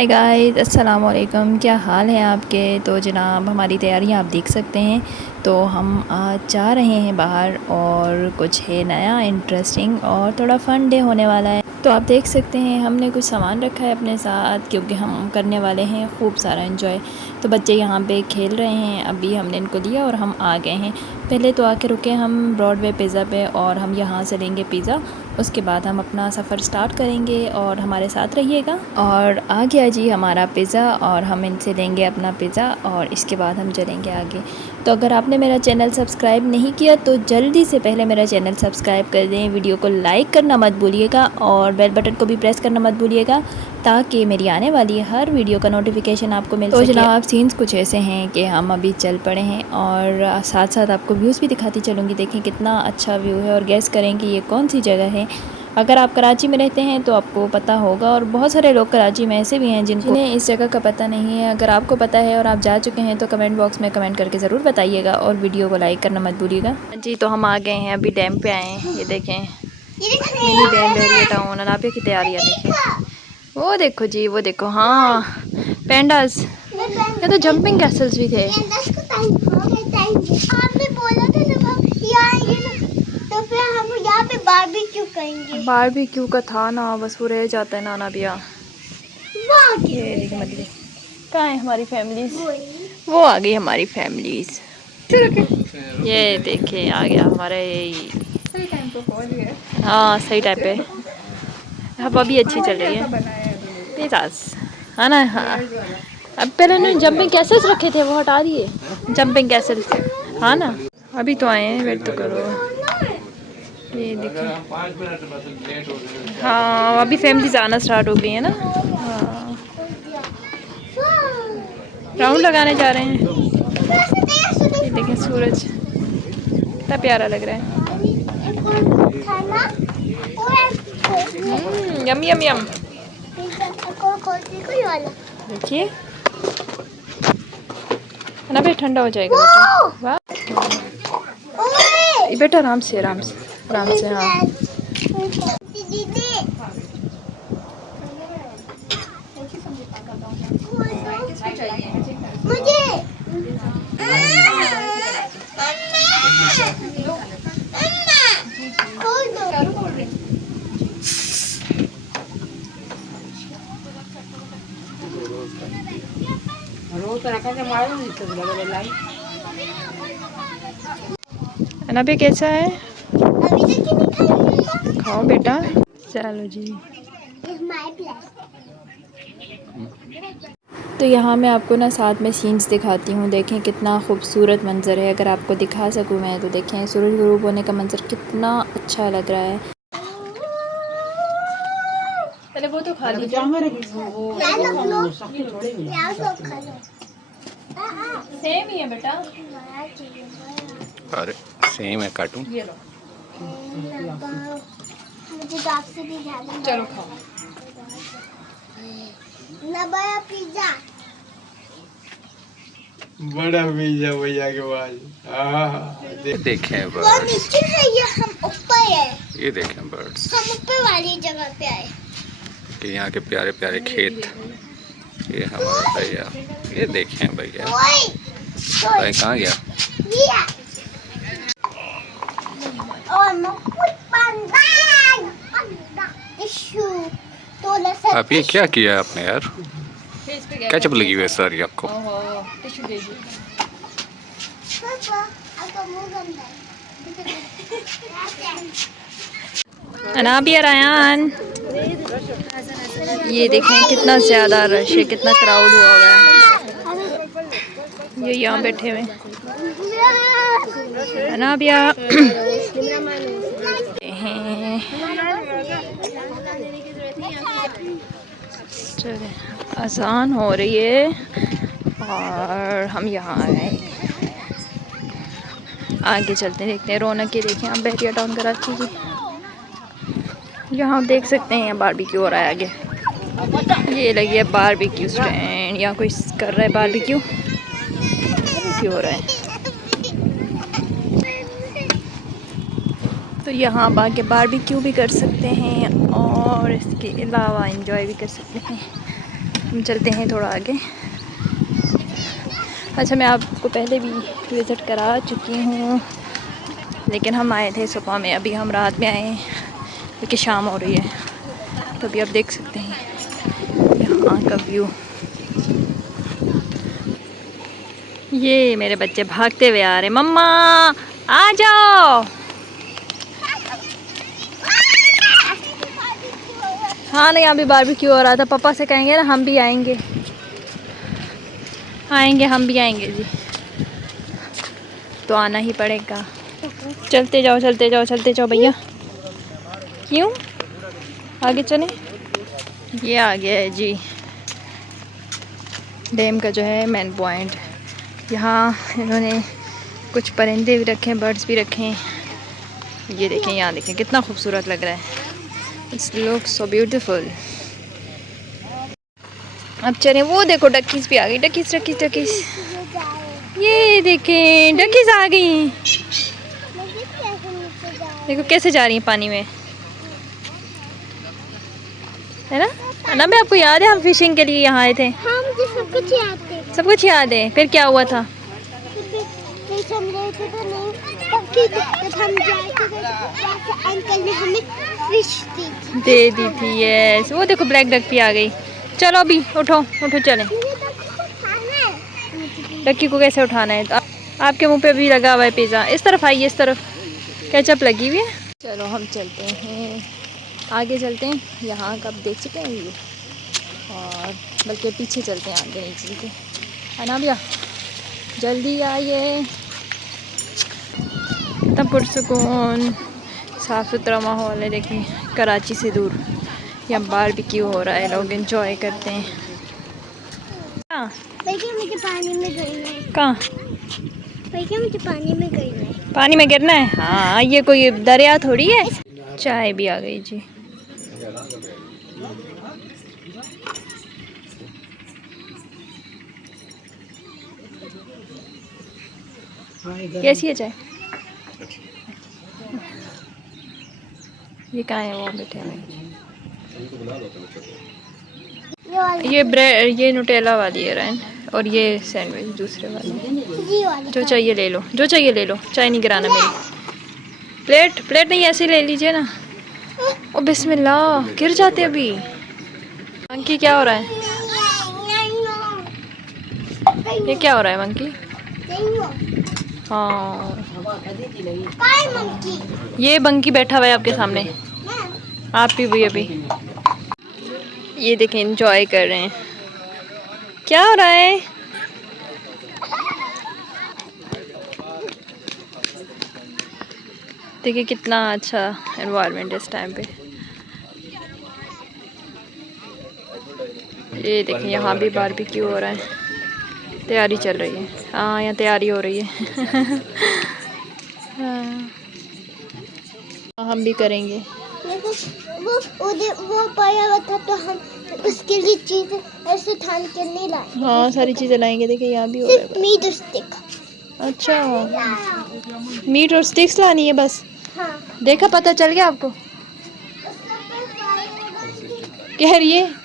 Hi guys, अस्सलाम वालेकुम। क्या हाल है आपके? तो जनाब हमारी तैयारियां आप देख सकते हैं। तो हम आज जा रहे हैं बाहर और कुछ है नया इंटरेस्टिंग और थोड़ा फ़न डे होने वाला है। तो आप देख सकते हैं हमने कुछ सामान रखा है अपने साथ, क्योंकि हम करने वाले हैं खूब सारा एंजॉय। तो बच्चे यहाँ पे खेल रहे हैं, अभी हमने इनको लिया और हम आ गए हैं। पहले तो आके रुके हम ब्रॉडवे पिज़्ज़ा पे और हम यहाँ से लेंगे पिज़्ज़ा। उसके बाद हम अपना सफ़र स्टार्ट करेंगे और हमारे साथ रहिएगा। और आ गया जी हमारा पिज़्ज़ा और हम इनसे लेंगे अपना पिज़्ज़ा और इसके बाद हम चलेंगे आगे। तो अगर आपने मेरा चैनल सब्सक्राइब नहीं किया तो जल्दी से पहले मेरा चैनल सब्सक्राइब कर दें, वीडियो को लाइक करना मत भूलिएगा और बेल बटन को भी प्रेस करना मत भूलिएगा, ताकि मेरी आने वाली हर वीडियो का नोटिफिकेशन आपको मिल सके। तो जनाब सीन्स कुछ ऐसे हैं कि हम अभी चल पड़े हैं और साथ साथ आपको व्यूज़ भी दिखाती चलूँगी। देखें कितना अच्छा व्यू है और गैस करें कि ये कौन सी जगह है। अगर आप कराची में रहते हैं तो आपको पता होगा, और बहुत सारे लोग कराची में ऐसे भी हैं जिन्हें इस जगह का पता नहीं है। अगर आपको पता है और आप जा चुके हैं तो कमेंट बॉक्स में कमेंट करके ज़रूर बताइएगा और वीडियो को लाइक करना मत भूलिएगा जी। तो हम आ गए हैं, अभी डैम पे आए हैं। ये देखें मिनी डैम बहरिया टाउन, और आप की तैयारियाँ देखें। वो देखो जी, वो देखो, हाँ पेंडास। ये तो जंपिंग कैसल्स भी थे। बारबेक्यू करेंगे। बारबेक्यू का था ना, बस वो रह जाता है नाना बिया। ये देखिए मछली कहाँ है हमारी फैमिलीज, वो आ गई हमारी फैमिलीज। ये देखे आ गया हमारे, सही टाइम पे पहुंच गए। हाँ सही टाइम पे। हवा भी अच्छी चल रही है। पिज़्ज़ास है ना, हाँ। अब पहले उन्होंने जंपिंग कैसेस रखे थे, वो हटा दिए जंपिंग कैसेस, हाँ ना। अभी तो आए हैं, वेट तो करो। ये देखिए, हाँ अभी फैमिलीज आना स्टार्ट हो गई है ना। हाँ राउंड लगाने जा रहे हैं। ये देखें सूरज कितना प्यारा लग रहा है। यम यम यम। देखिए ना बेटा, ठंडा हो जाएगा बेटा। वाह बेटा, आराम से आराम से आराम से। हाँ अनाबे कैसा है? खाओ बेटा। चलो जी। तो यहाँ मैं आपको ना साथ में सीन्स दिखाती हूँ। देखें कितना खूबसूरत मंज़र है। अगर आपको दिखा सकूँ मैं तो देखें सूरज गुरूब होने का मंज़र कितना अच्छा लग रहा है। पहले वो तो खा लीजिए। सेम ही है बेटा। अरे सेम है, काटूं? ये लो मुझे तो आपसे भी ज़्यादा। चलो खाओ। बड़ा पिज्जा, बड़ा पिज्जा भैया के पास। देखें वो बर्ड्स, नीचे है, ये हम ऊपर है। ये देखें बर्ड्स, हम ऊपर वाली जगह पे आए। कि यहाँ के प्यारे प्यारे खेत। ये हमारा भैया, ये देखें भैया। भाई कहाँ गया? आप ये क्या किया आपने यार? क्या चप लगी हुई है सर आपको? टिश्यू दीजिए। अनाबिया रायान, ये देखें कितना ज़्यादा रश है, कितना क्राउड हुआ हुआ है। ये यहाँ बैठे हुए अनाबिया हैं। अजान हो रही है और हम यहाँ आए। आगे चलते देखते हैं रौनक के। देखें आप बहरिया टाउन कराची की, यहाँ आप देख सकते हैं बारबेक्यू हो रहा है आगे। ये लगी है बारबेक्यू स्टैंड, यहाँ कोई कर रहा है बारबेक्यू हो रहा है। तो यहाँ आप आके बारबेक्यू भी कर सकते हैं और इसके अलावा एंजॉय भी कर सकते हैं। हम चलते हैं थोड़ा आगे। अच्छा, मैं आपको पहले भी विज़िट करा चुकी हूँ, लेकिन हम आए थे सुबह में, अभी हम रात में आए हैं क्योंकि शाम हो रही है। तो अभी आप देख सकते हैं यहाँ का व्यू। ये मेरे बच्चे भागते हुए आ रहे, मम्मा आ जाओ। हाँ नहीं, यहाँ भी बारबेक्यू हो रहा था। पापा से कहेंगे ना हम भी आएंगे, हम भी आएंगे जी। तो आना ही पड़ेगा। चलते जाओ भैया। क्यों आगे चले? ये आ गया है जी डैम का जो है मेन पॉइंट। यहाँ इन्होंने कुछ परिंदे भी रखे हैं, बर्ड्स भी रखे हैं। ये देखें, यहाँ देखें कितना खूबसूरत लग रहा है। It's look so beautiful. अब चलें, वो देखो डकीज भी आ गई। डकीज ये देखें, डकीज आ गई। देखो कैसे जा रही हैं पानी में, है ना? ना मैं आपको याद है हम फिशिंग के लिए यहाँ आए थे? हाँ, मुझे सब कुछ याद है। सब कुछ याद है। फिर क्या हुआ था? अंकल ने हमें फिश दे दी थी। यस, वो देखो ब्लैक डक भी आ गई। चलो अभी उठो चलें। डक्की को कैसे उठाना है? तो आपके मुंह पे भी लगा हुआ है पिज़्ज़ा। इस तरफ आइए, इस तरफ केचप लगी हुई है। चलो हम चलते हैं आगे, चलते हैं। यहाँ का देख चुके हैं ये, और बल्कि पीछे चलते हैं आगे नहीं चलते, है ना भैया? जल्दी आइए। इतना पुरसुकून साफ़ सुथरा माहौल है। देखिए कराची से दूर यहाँ बारबेक्यू हो रहा है, लोग एंजॉय करते हैं। कहाँ? मुझे पानी में गिरना है। कहाँ? मुझे पानी में गिरना है। पानी में गिरना है? हाँ, ये कोई दरिया थोड़ी है। चाय भी आ गई जी। कैसी है चाय? ये कहाँ है? वो बैठे हैं। ये ब्रेड, ये नुटेला वाली है रैन, और ये सैंडविच दूसरे वाली। जो चाहिए ले लो, चाय नहीं गिराना मेरी। प्लेट नहीं, ऐसे ले लीजिए ना। ओ बिस्मिल्लाह, गिर जाते अभी। मंकी क्या हो रहा है? ये क्या हो रहा है मंकी? हाँ, ये मंकी बैठा हुआ है आपके सामने। आप भी अभी ये देखें, एंजॉय कर रहे हैं। क्या हो रहा है? देखिए कितना अच्छा एनवायरनमेंट इस टाइम पे। ये देखें, यहाँ भी बारबेक्यू हो रहा है, तैयारी चल रही है। हाँ, यहाँ तैयारी हो रही है। हाँ, हम भी करेंगे। वो पड़ा हुआ था तो हम उसके लिए चीज़ ऐसे ठान के नहीं लाए। हाँ, सारी चीज़ें लाएंगे। देखिए यहाँ भी हो रहा है। मीट और स्टिक। अच्छा, मीट और स्टिक्स लानी है बस? हाँ। देखा, पता चल गया आपको? कह रही है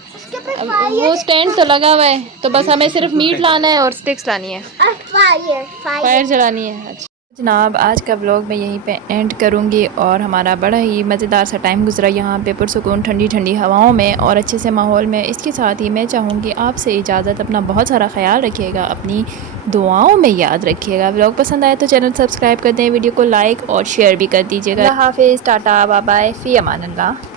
वो स्टैंड तो लगा हुआ है, तो बस हमें सिर्फ मीट लाना है और स्टिक्स लानी है, फायर जलानी है। अच्छा जनाब, आज का व्लॉग मैं यहीं पे एंड करूँगी। और हमारा बड़ा ही मज़ेदार सा टाइम गुजरा यहाँ पे पुरसुकून ठंडी ठंडी हवाओं में और अच्छे से माहौल में। इसके साथ ही मैं चाहूँगी आपसे इजाज़त, अपना बहुत सारा ख्याल रखिएगा, अपनी दुआओं में याद रखिएगा। व्लॉग पसंद आए तो चैनल सब्सक्राइब कर दें, वीडियो को लाइक और शेयर भी कर दीजिएगा। अल्लाह हाफ़िज़, टाटा, बाय बाय, फ़ी अमान अल्लाह।